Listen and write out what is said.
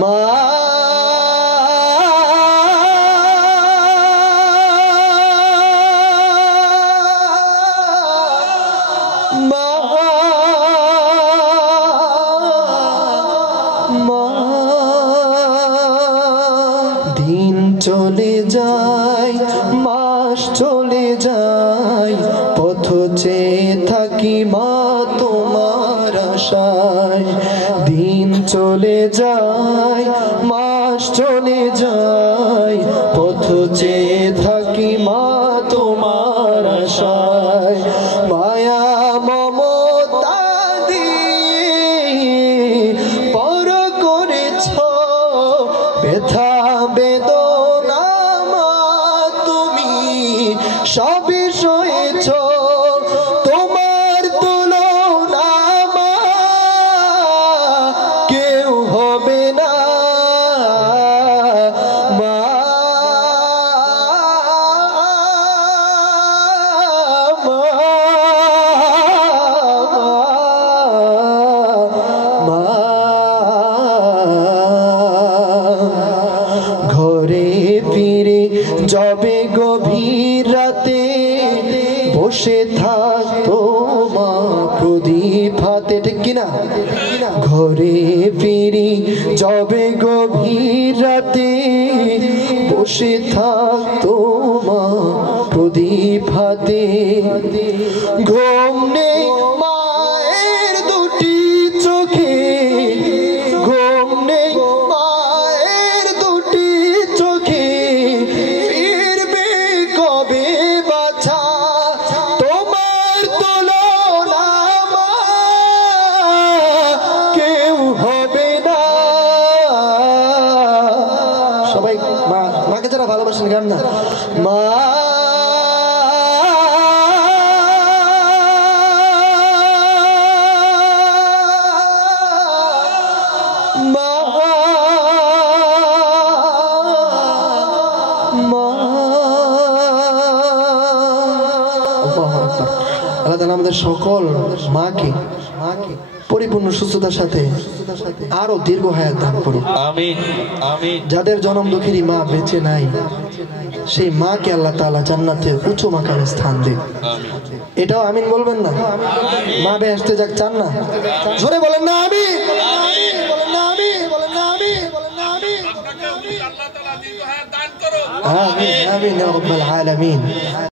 মা দিন চলে যায়, মাস চলে যায়, পথ চেয়ে থাকি মা তোমার আশায়। দিন চলে যায়, মাস চলে যায়, পথ চেয়ে থাকি মা তোমার আশায়। মায়া মমতা দিয়ে পর করেছ, ব্যথা বেদনা মা তুমি সবই সয়েছ। তোমার তুলনা মা কেউ হবে না। মা ঘরে ফিরে যাবে গভীর রাতে, বসে থাকতো মা প্রদীপ হাতে, ঠিক কিনা? ঘরে ফিরে যাবে গভীর রাতে, বসে থাকতো মা প্রদীপ হাতে। ঘুম নেই মায়ের দুটি চোখে, ঘুম নেই মায়ের দুটি চোখে, ফিরবে কবে বাছা তোমার তুলনা মা কেউ হবে না। সবাই মাকে যারা ভালোবাসেন গান না, মা আল্লাহ তাআলা আমাদের সকল মাকে পরিপূর্ণ সুস্থতার সাথে আরো দীর্ঘ হায়াত দান করুন। আমিন আমিন। যাদের জনম দুঃখেরই মা বেঁচে নাই, সেই মাকে আল্লাহ তাআলা জান্নাতে উঁচু মাকামে স্থান দেন। এটাও আমিন বলবেন না? মা বেহেশতে যাক চান না? জোরে বলেন না আমিন। বলেন না আমিন, বলেন না আমিন, বলেন না আমিন। আল্লাহ তাআলা দীর্ঘ হায়াত দান করুন। আমিন আমিন ইয়া রাব্বাল আলামিন।